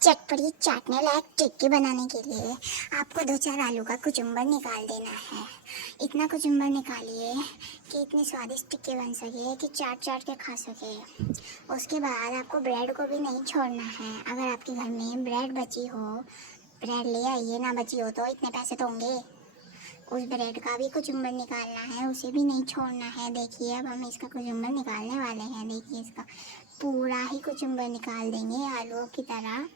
चटपटी चाटने लायक टिक्की बनाने के लिए आपको 2-4 आलू का कुचुम्बर निकाल देना है। इतना कुचुम्बर निकालिए कि इतनी स्वादिष्ट टिक्की बन सके कि चाट चाट के खा सके। उसके बाद आपको ब्रेड को भी नहीं छोड़ना है। अगर आपके घर में ब्रेड बची हो, ब्रेड ले आइए, ना बची हो तो इतने पैसे तो होंगे। उस ब्रेड का भी कुचुम्बर निकालना है, उसे भी नहीं छोड़ना है। देखिए अब हम इसका कुचुम्बर निकालने वाले हैं। देखिए इसका पूरा ही कुचुम्बर निकाल देंगे आलूओं की तरह।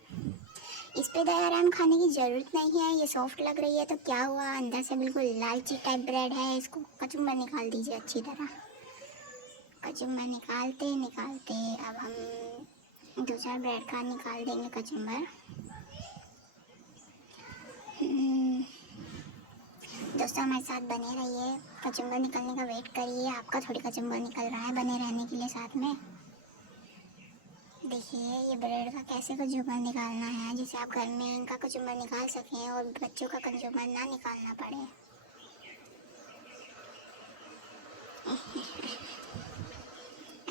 इस पे दयाराम खाने की ज़रूरत नहीं है। ये सॉफ्ट लग रही है तो क्या हुआ, अंदर से बिल्कुल लालची टाइप ब्रेड है। इसको कचुम्बर निकाल दीजिए अच्छी तरह। कचुम्बर निकालते निकालते अब हम दूसरा ब्रेड का निकाल देंगे कचुम्बर। दोस्तों हमारे साथ बने रहिए, कचुम्बर निकलने का वेट करिए। आपका थोड़ी कचुम्बर निकल रहा है बने रहने के लिए साथ में। देखिए ये ब्रेड का कैसे कचुम्बर निकालना है जिससे आप घर में इनका कचुम्बर निकाल सकें और बच्चों का कचुम्बर ना निकालना पड़े।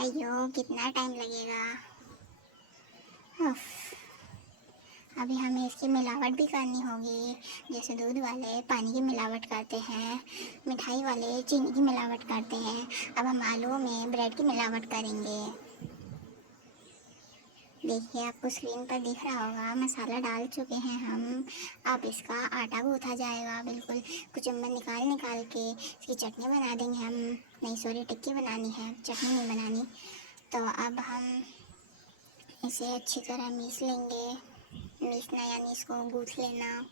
अयो कितना टाइम लगेगा। उफ, अभी हमें इसकी मिलावट भी करनी होगी। जैसे दूध वाले पानी की मिलावट करते हैं, मिठाई वाले चीनी की मिलावट करते हैं, अब हम आलू में ब्रेड की मिलावट करेंगे। देखिए आपको स्क्रीन पर दिख रहा होगा मसाला डाल चुके हैं हम। अब इसका आटा गूँथा जाएगा बिल्कुल। कुचुम्बर निकाल निकाल के इसकी चटनी बना देंगे हम। नहीं सॉरी, टिक्की बनानी है, चटनी नहीं बनानी। तो अब हम इसे अच्छी तरह मीस लेंगे। मीसना यानी इसको गूँथ लेना।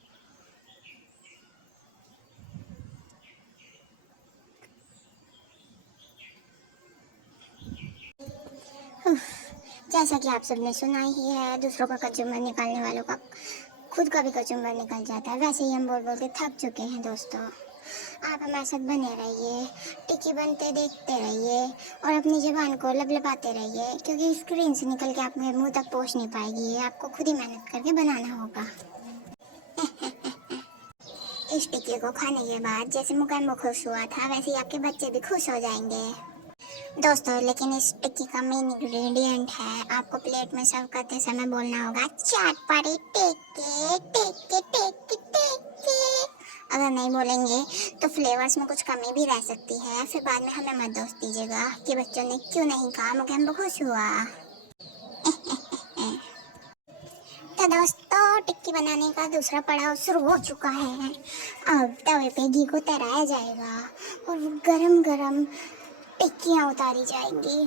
जैसा कि आप सबने सुना ही है, दूसरों का कचुम्बर निकालने वालों का खुद का भी कचुम्बर निकल जाता है। वैसे ही हम बोल बोल के थक चुके हैं दोस्तों। आप हमारे साथ बने रहिए, टिक्की बनते देखते रहिए और अपनी ज़ुबान को लबलबाते रहिए, क्योंकि स्क्रीन से निकल के आपके मुंह तक पहुंच नहीं पाएगी। ये आपको खुद ही मेहनत करके बनाना होगा। इस टिक्की को खाने के बाद जैसे मुकम्मल खुश हुआ था, वैसे ही आपके बच्चे भी खुश हो जाएंगे दोस्तों। लेकिन इस टिक्की का मेन इंग्रेडिएंट है, आपको प्लेट में सर्व करते समय बोलना होगा चटपटी टिक्की टिक्की टिक्की टिक्की। अगर नहीं बोलेंगे तो फ्लेवर्स में कुछ कमी भी रह सकती है। फिर बाद में हमें मत दोष दीजिएगा कि बच्चों ने क्यों नहीं कहा, मुकम्मल खुश हुआ। तो दोस्तों टिक्की बनाने का दूसरा पड़ाव शुरू हो चुका है। अब तवे पे घी को तराया जाएगा और गरम गरम टिक्कियाँ उतारी जाएंगी।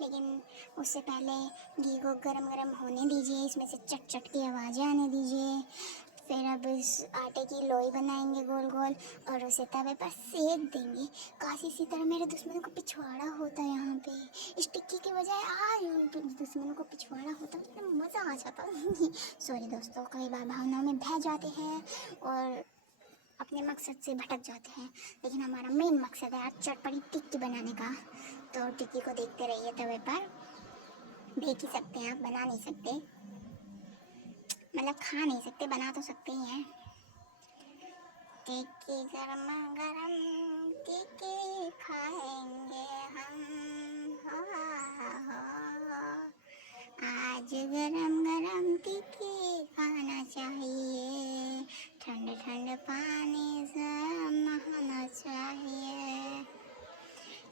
लेकिन उससे पहले घी को गरम गरम होने दीजिए, इसमें से चट चट की आवाज़ें आने दीजिए। फिर अब इस आटे की लोई बनाएंगे गोल गोल और उसे तवे पर सेक देंगे। काश इसी तरह मेरे दुश्मनों को पिछवाड़ा होता यहाँ पे। इस टिक्की की बजाय आज उनके दुश्मनों को पिछवाड़ा होता तो मज़ा आ जाता। सॉरी दोस्तों, कई बार भावनाओं में बह जाते हैं और अपने मकसद से भटक जाते हैं। लेकिन हमारा मेन मकसद है आज चटपटी टिक्की बनाने का। तो टिक्की को देखते रहिए तवे पर। देख ही सकते हैं आप, बना नहीं सकते, मतलब खा नहीं सकते, बना तो सकते ही हैं। टिक्की गरम गरम टिक्की खाएंगे हम, हो, आज गरम गरम टिक्की खाना चाहिए, ठंडे ठंडे पानी से नहाना चाहिए।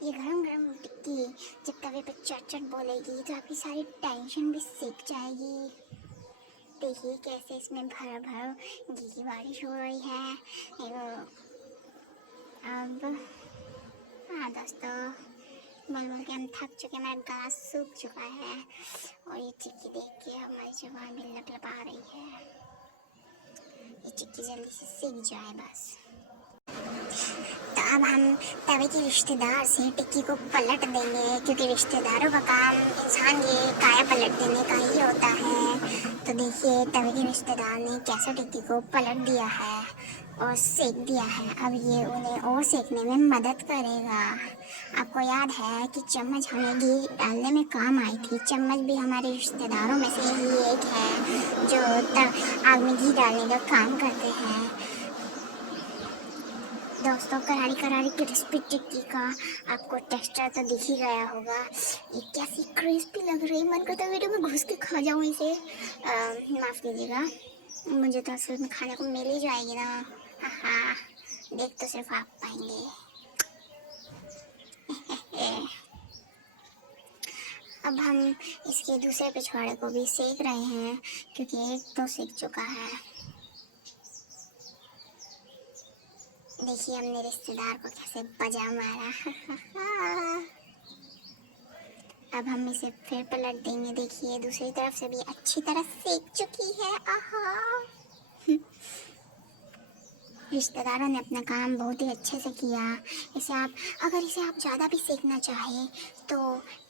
ये गरम गरम टिक्की जब तवे पे चट चट बोलेगी तो आपकी सारी टेंशन भी सीख जाएगी। देखिए कैसे इसमें भर भर घी की बारिश हो रही है। अब हाँ दोस्तों, बोल बोल के हम थक चुके हैं, मेरा गला सूख चुका है और ये टिक्की देख के हमारी जुबान भी लपलपा रही है। ये टिक्की जल्दी से सीख जाए बस। तो अब हम तवे के रिश्तेदार से टिक्की को पलट देंगे, क्योंकि रिश्तेदारों का काम इंसान ये काया पलट देने का ही होता है। तो देखिए तवे के रिश्तेदार ने कैसे टिक्की को पलट दिया है और सेक दिया है। अब ये उन्हें और सेकने में मदद करेगा। आपको याद है कि चम्मच हमें घी डालने में काम आई थी। चम्मच भी हमारे रिश्तेदारों में से ही एक है जो आग में घी डालने का काम करते हैं। दोस्तों करारी करारी क्रिस्पी टिक्की का आपको टेक्सचर तो दिख ही गया होगा। ये कैसी क्रिस्पी लग रही, मन करता है वीडियो में घुस के खा जाऊँ इसे। माफ़ कीजिएगा, मुझे तो असल में खाने को मिल ही जाएगी ना। हाँ, देख तो सिर्फ आप पाएंगे। अब हम इसके दूसरे पिछवाड़े को भी सेक रहे हैं क्योंकि एक तो सेक चुका है। देखिए हमने रिश्तेदार को कैसे बजा मारा। अब हम इसे फिर पलट देंगे। देखिए दूसरी तरफ से भी अच्छी तरह सेक चुकी है। आहा। रिश्तेदारों ने अपना काम बहुत ही अच्छे से किया। अगर इसे आप ज़्यादा भी सेकना चाहें तो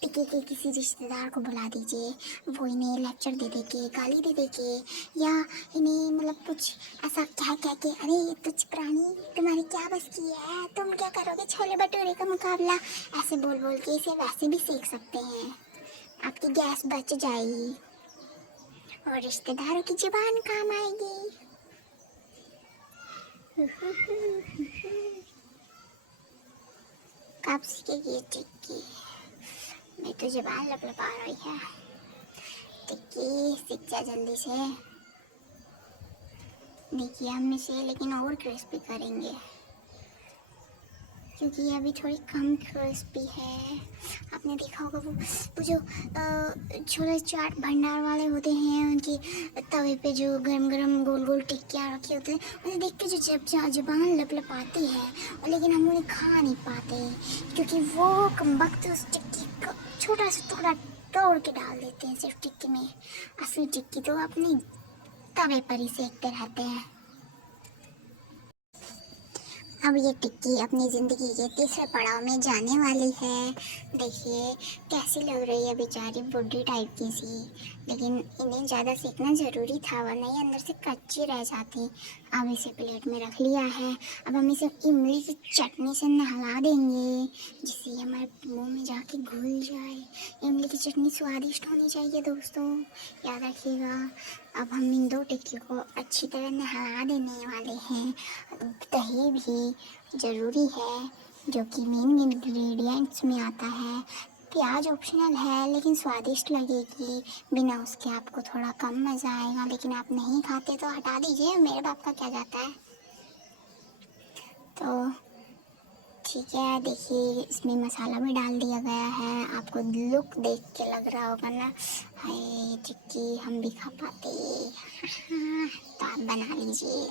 टिक्की के किसी रिश्तेदार को बुला दीजिए, वो इन्हें लेक्चर दे देके, गाली दे देके, या इन्हें मतलब कुछ ऐसा कह के, अरे तुझ प्राणी तुम्हारी क्या बस की है, तुम क्या करोगे छोले भटूरे का मुकाबला, ऐसे बोल बोल के इसे वैसे भी सेक सकते हैं। आपकी गैस बच जाएगी और रिश्तेदारों की जुबान काम आएगी। कब सीखेगी ये टिक्की? मैं तो जुबान लपलपा रही है। टिक्की सीख जा जल्दी से। देखिए हम इसे लेकिन और क्रिस्पी करेंगे क्योंकि ये अभी थोड़ी कम क्रिस्पी है। आपने देखा होगा वो जो छोले चाट भंडार वाले होते हैं, उनकी तवे पे जो गरम गरम गोल गोल टिक्कियाँ रखी होती हैं, उन्हें देख के जो जुबान लपलपाती है, और लेकिन हम उन्हें खा नहीं पाते क्योंकि वो कमबख्त उस टिक्की को छोटा सा टुकड़ा तोड़ के डाल देते हैं सिर्फ टिक्की में। असली टिक्की तो अपनी तवे पर ही सेकते रहते हैं। अब ये टिक्की अपनी ज़िंदगी के तीसरे पड़ाव में जाने वाली है। देखिए कैसी लग रही है बेचारी, बुड्ढी टाइप की सी, लेकिन इन्हें ज़्यादा सीखना ज़रूरी था वरना ये अंदर से कच्ची रह जाती। अब इसे प्लेट में रख लिया है। अब हम इसे इमली की चटनी से नहला देंगे जिससे हमारे मुंह में जाके घुल जाए। इमली की चटनी स्वादिष्ट होनी चाहिए दोस्तों, याद रखिएगा। अब हम इन दो टिक्की को अच्छी तरह नहला देने वाले हैं। दही भी ज़रूरी है जो कि मेन इंग्रेडिएंट्स में आता है। प्याज ऑप्शनल है लेकिन स्वादिष्ट लगेगी, बिना उसके आपको थोड़ा कम मज़ा आएगा, लेकिन आप नहीं खाते तो हटा दीजिए, मेरे बाप का क्या जाता है। तो ठीक है, देखिए इसमें मसाला भी डाल दिया गया है। आपको लुक देख के लग रहा होगा ना, हाय टिक्की हम भी खा पाते। तो आप बना लीजिए।